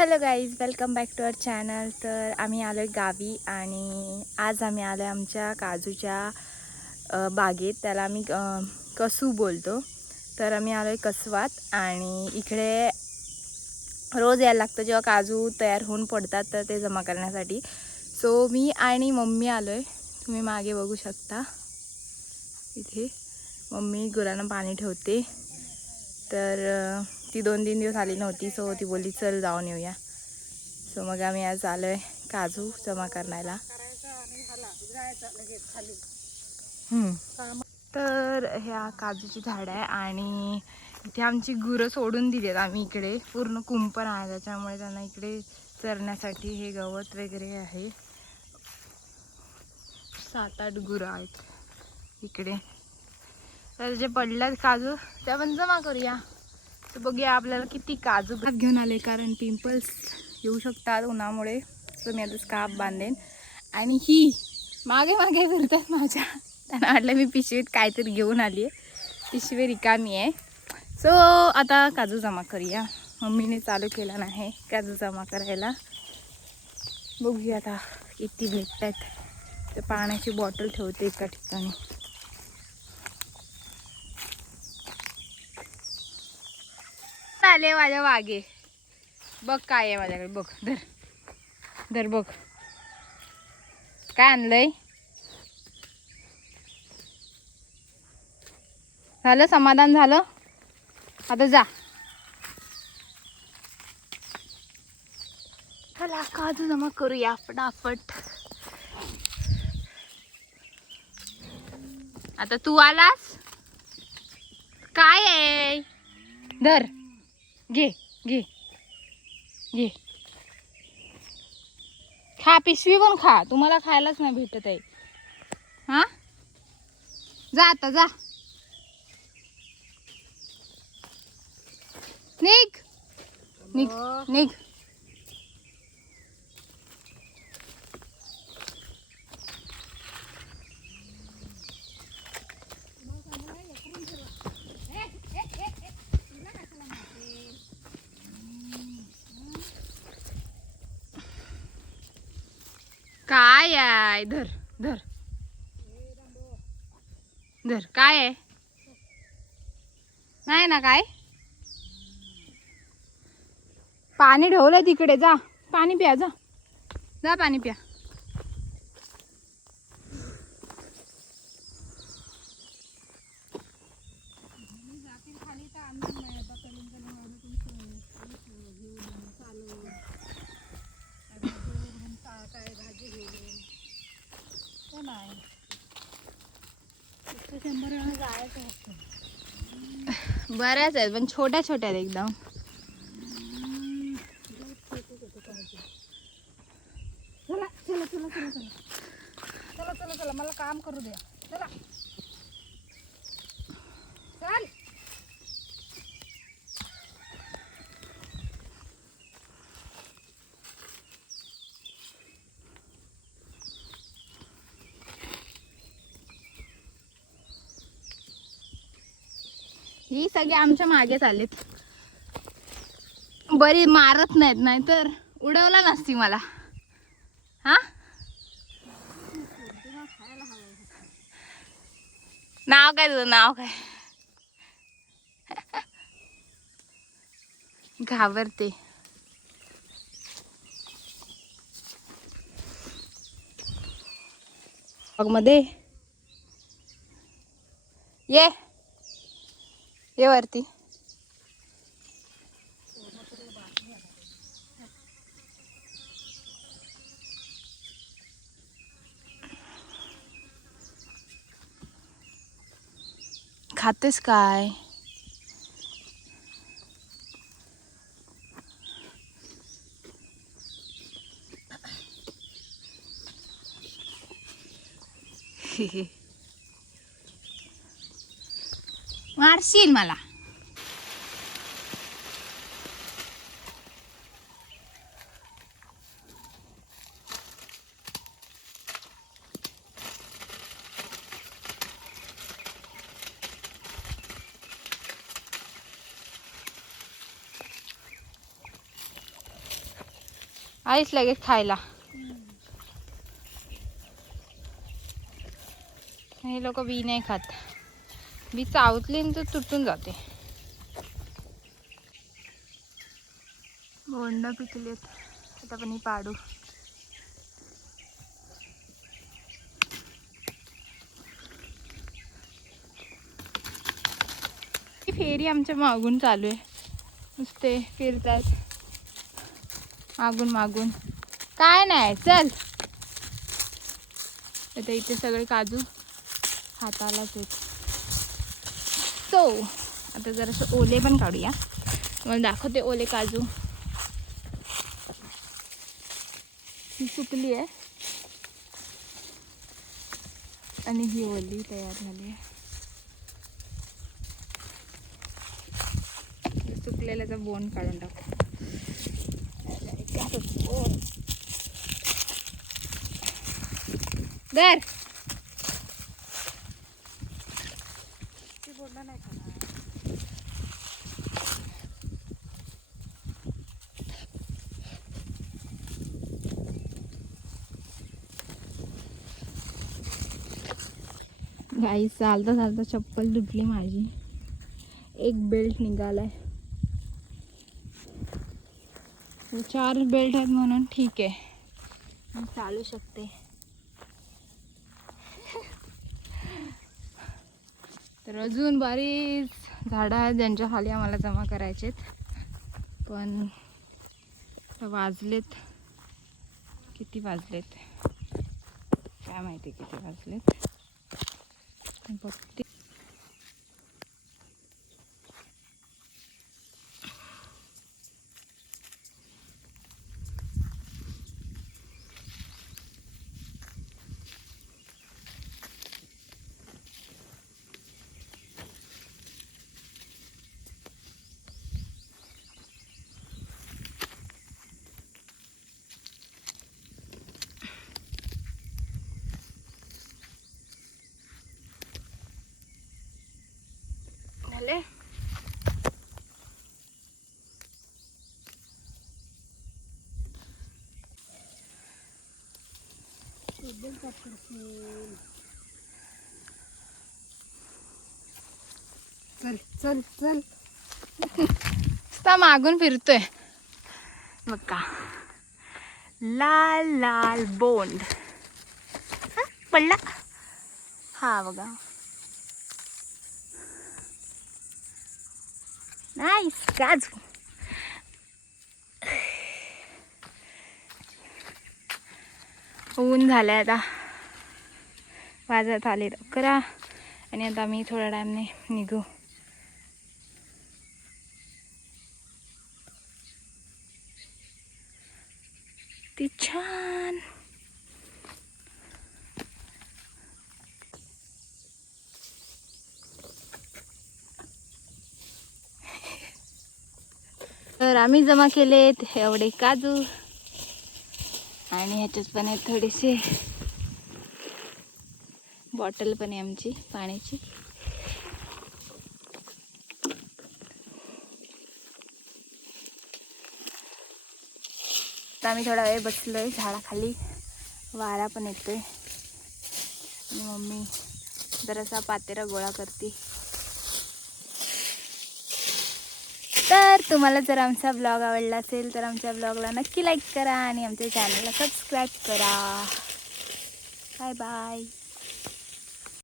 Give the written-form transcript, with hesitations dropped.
Hello guys, welcome back to our channel. तर आम्ही आलो आहे गावी आणि आज आम्ही आलो आहे आमच्या काजूच्या बागेत. त्याला आम्ही कसू बोलतो. तर आम्ही आलो आहे कसवात आणि इकडे रोज यायला लागतं जेव्हा काजू तयार होऊन पडतात तर ते जमा करण्यासाठी. सो मी आणि मम्मी आलो आहे. तुम्ही मागे बघू शकता, इथे मम्मी गुरांना पाणी ठेवते. तर ती 2-3 दिवस आली नव्हती, सो ती बोलली चल जाऊन येऊया. सो मग आम्ही आज आलो आहे काजू जमा करायला. तर ह्या काजूची झाडं आहे आणि इथे आमची गुरं सोडून दिलीत आम्ही. इकडे पूर्ण कुंपण आहे, त्याच्यामुळे त्यांना इकडे चरण्यासाठी हे गवत वगैरे आहे. 7-8 गुरं आहेत इकडे. तर जे पडल्यात काजू त्या पण जमा करूया. तर बघूया आपल्याला किती काजू घेऊन आले, कारण पिंपल्स येऊ शकतात उन्हामुळे. सो मी आता स्कार्फ बांधेन. आणि ही मागे मागे फिरतात माझ्या. त्यांना वाटलं मी पिशवीत काहीतरी घेऊन आली आहे, पिशवी रिकामी आहे. सो आता काजू जमा करूया. मम्मीने चालू केला नाही काजू जमा करायला. बघूया आता किती भेटत आहेत. तर पाण्याची बॉटल ठेवते एका ठिकाणी. आले माझ्या मागे, बघ काय आहे माझ्याकडे. बघ, धर धर, बघ काय आणलंय. झालं, समाधान झालं. आता जा. चला काजू जमा करूया फटाफट. आता तू आलास काय आहे, धर, घे घे घे, खा. पिशवी पण खा, तुम्हाला खायलाच नाही भेटत आहे. हा, जा आता, जा, निघ निघ निघ. काय आहे, धर धर धर. काय आहे, नाही ना काय. पाणी ठेवलंय तिकडे, जा पाणी प्या, जा जा पाणी प्या. बऱ्याच आहेत पण छोट्या छोट्या आहेत एकदम. चला चला चला चला चला चला चला चला, मला काम करू द्या. चला चल. ही सगळे आमच्या मागेच आलेत. बरी मारत नाहीत, नाहीतर उडवला नसती मला. हा, नाव काय तुझं, नाव काय. घाबरते. मध्ये ये ये वरती. खातेस काय. मारशील मला. आईच लगेच खायला. हे लोक बी नाही खात. बी चावतली तर तुटून जाते. बोंड पिकलेत, आता पण पाडू. फेरी आमच्या मागून चालू आहे, नुसते फिरतात मागून मागून. काय नाही, चल. आता इथे सगळे काजू हातालाच आहेत. सो आता जरासं ओले पण काढूया, मला दाखवते ओले काजू. ही सुकली आहे आणि ही ओली तयार झाली आहे. सुकलेल्याचा बोन काढून टाकू. घर बोलला नाही का. गाई चालता चालता चप्पल तुटली माझी. एक बेल्ट निघालाय. 4 बेल्ट आहेत म्हणून ठीक आहे, मी चालू शकते. तर अजून बरीच झाडं आहेत ज्यांच्या खाली आम्हाला जमा करायचेत, पण वाजलेत किती वाजलेत काय माहिती, किती वाजलेत बघते. झाले. चल चल चल. नुसता मागून फिरतोय बघा. लाल लाल बोंड पडला. हा बघा, नाईस काजू. ऊन झालंय आता, वाजत आले 11 आणि आता मी थोड्या टाइमने निघू. ती छान. तर आम्ही जमा केलेत एवढे काजू आणि ह्याच्यात पण आहेत थोडेसे. बॉटल पण आहे आमची पाण्याची. तर आम्ही थोडा वेळ बसलोय झाडाखाली, वारा पण येतोय. मम्मी जरासा पातेरा गोळा करते. तर तुम्हाला जर आमचा ब्लॉग आवडला असेल तर आमच्या ब्लॉगला नक्की लाईक करा आणि आमच्या चॅनलला सबस्क्राईब करा. Bye bye.